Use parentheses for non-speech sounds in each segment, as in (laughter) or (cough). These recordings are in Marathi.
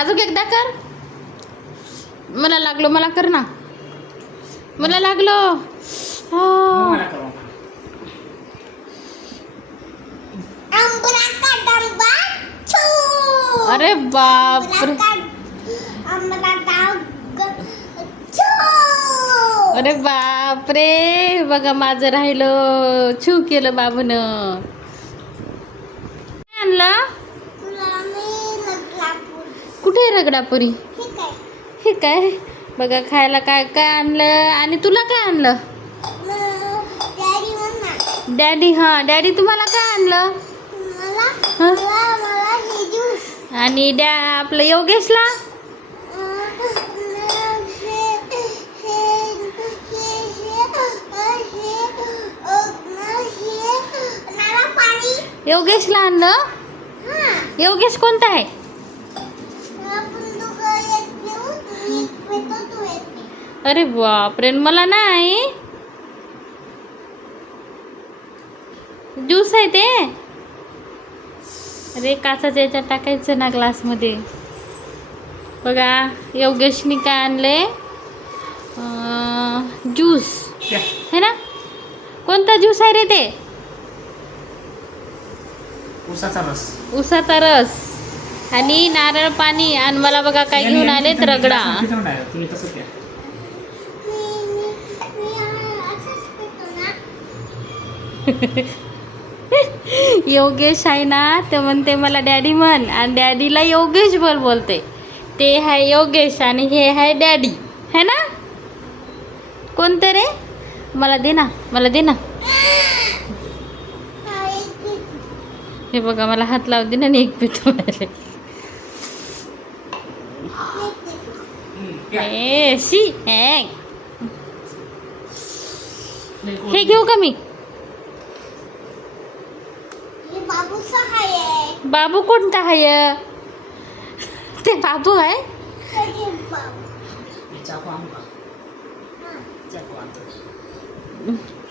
अजून एकदा कर. मला लागलो मला कर ना. मला लागलो. अरे बापरे. अरे बापरे. बघा माझं राहिलं. छू केलं बाबून. आणलं? कुठे रगडापुरी? हे काय? बघा खायला काय काय आणलं? आणि तुला काय आणलं? डॅडी हा डॅडी तुम्हाला काय आणलं? हं? आणि डॅ आपलं योगेशला? योगेशला आणलं? योगेश कोणता आहे? अरे बापरे मला नाही ज्यूस आहे ते. अरे काचाच्या याच्यात टाकायचं ना ग्लासमध्ये. बघा योगेशनी काय आणले ज्यूस. है ना? कोणता ज्यूस आहे रे ते? उसाचा रस. उसाचा रस. आणि नारळ पाणी आणि मला बघा काय घेऊन आलेत रगडा तुम्ही तसं द्या (laughs) योगेश आहे ना ते म्हणते मला डॅडी म्हण आणि डॅडीला योगेश बोल बोलते. ते आहे योगेश आणि हे आहे डॅडी. है ना? कोणतं रे? मला दे ना मला दे ना. हे बघा मला हात लावू दे ना एक द्या. ए शी हे घेऊ का मी? बाबू कोणता आहे? ते बाबू आहे?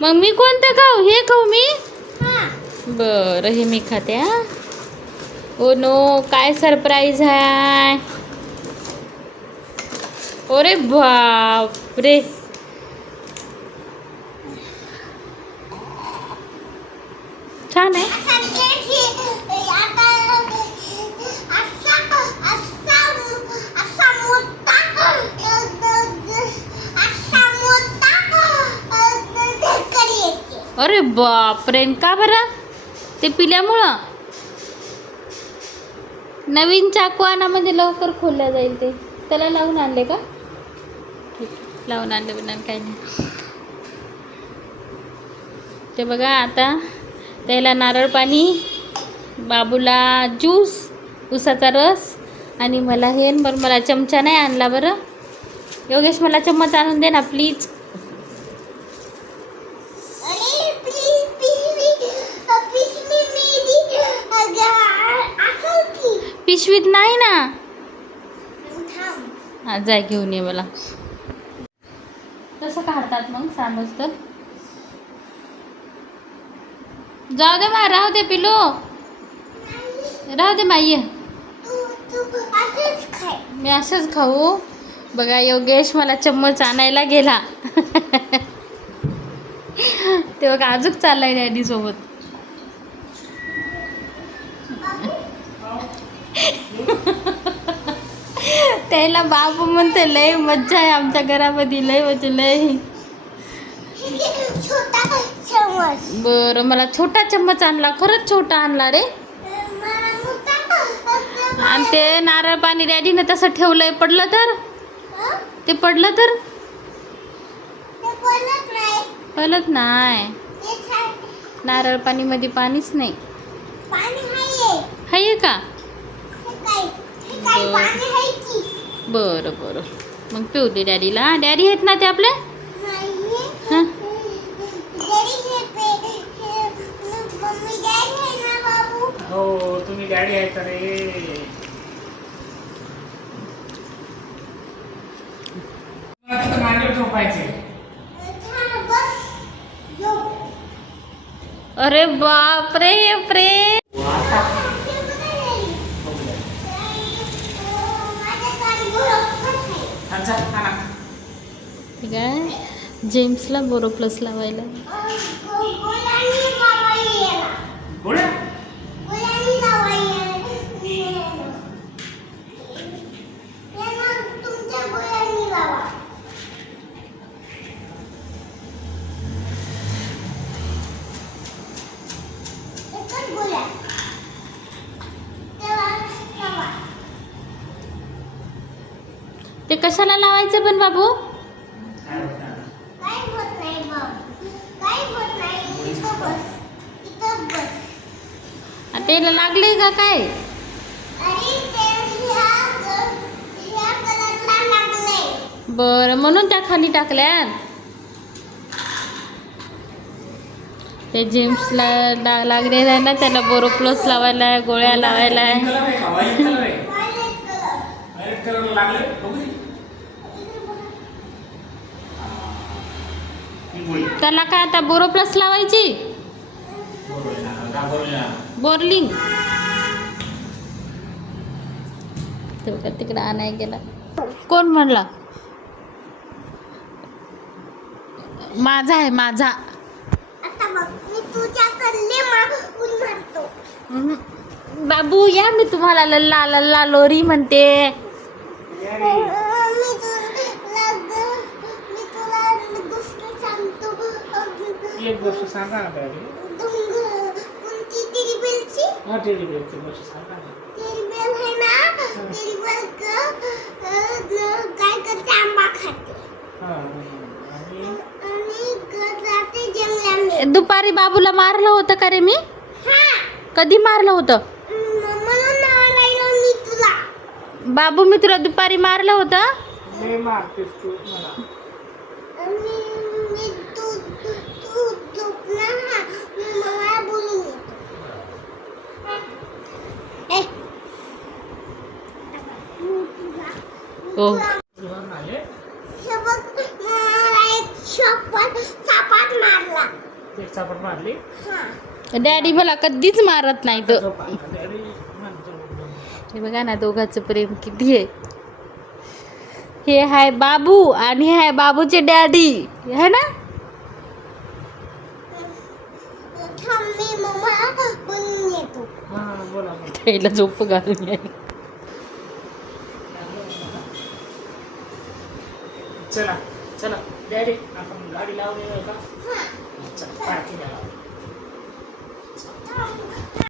मग मी कोणतं खाऊ? हे खाऊ मी? बरं हे मी खाते हा. ओ नो काय सरप्राईज आहे? अरे बाप रे छान आहे. अरे बाप रे का बरं? ते पिल्यामुळं? नवीन चाकू आणा म्हणजे लवकर खोलल्या जाईल ते. त्याला लावून आणले का? ठीक लावून आणले बिना काही नाही. ते बघा आता त्याला नारळ पाणी बाबूला ज्यूस उसाचा रस आणि मला हे बरं मला चमचा नाही आणला बरं. योगेश मला चम्मच आणून दे ना प्लीज पिशवीत नाही ना? हा जाय घेऊन ये मला. कसं काढतात मग समज तर जाऊ दे मा राहू दे पिलो. राहू दे माई. ये. मी असंच खाऊ. बघा योगेश मला चम्मच आणायला गेला. (laughs) ते बघा अजून चाललाय डॅडी त्याला बाबू म्हणते लय मज्जा आहे आमच्या घरामध्ये लय म्हणजे लय. बरं मला छोटा चम्मच आणला खरंच छोटा आणला रे. आणि ते नारळ पाणी डॅडीनं तसं ठेवलंय पडलं तर? ते पडलं तर? ते बोलत नाही. पडलंच नारळ पाणीमध्ये पाणीच नाही. आहे का? बरं. पाणी आहे की? बरं बरं. मग पिऊ दे डॅडीला डॅडी आहेत ना ते आपले? नाही हां? हे हे हो तुम्ही डॅडी रे? झोपायचे अरे बाप रे प्रे हा, जा, हा ना. ठीक आहे जेम्सला बोरो प्लस लावायला गोळ्यांनी लावायला याला. गोळ्या गोळ्यांनी लावायला याला. याला तुमच्या गोळ्यांनी लावा. एकच गोळ्या. त्याला लावा. ते कशाला लावायचं पण बाबू? काय होतं आता? काही होत नाही बाबू. काही होत नाही. इथं बस. इथं बस. त्याला लागले का काय? अरे ते ह्या ग- ह्या कलरला लागलंय. बरं म्हणून त्या खाली टाकल्या ते जेम्सला डाग लागलेला आहे ना त्याला बोरो प्लस लावायला. आहे, गोळ्या लावायला आहे. कलर आहे का? व्हाईट कलर आहे. व्हायलेट कलर कलर लागले. बघू. त्याला काय आता बोरो प्लस लावायची. बोरलिंग. तिकडे आणाय गेला. कोण म्हणला? माझा आहे माझा. आता बघ मी तुझ्याकडले मागून मारतो हम्म. बाबू या मी तुम्हाला लल्ला लल्ला लोरी म्हणते. एक गोष्ट सांगा ना डॅडी हा टेडी बेलची गोष्ट सांगा ना. काय करते? आंबा खाते. हा आणि? दुपारी बाबूला मारलं होतं का रे मी? हा. कधी मारलं होतं म- म्हणून मारायला मी तुला बाबू मी तुला दुपारी मारलं होतं? तू तू तू ओ. ते डॅडी मला कधीच मारत नाही तर झोप आता. डॅडी म्हण झोप. हे बघा ना दोघांचं प्रेम किती आहे. हे आहे बाबू आणि हे आहे बाबूचे डॅडी. है ना? हा. त्याला झोप घालून चला चला. डॅडी आपण गाडी लावली का?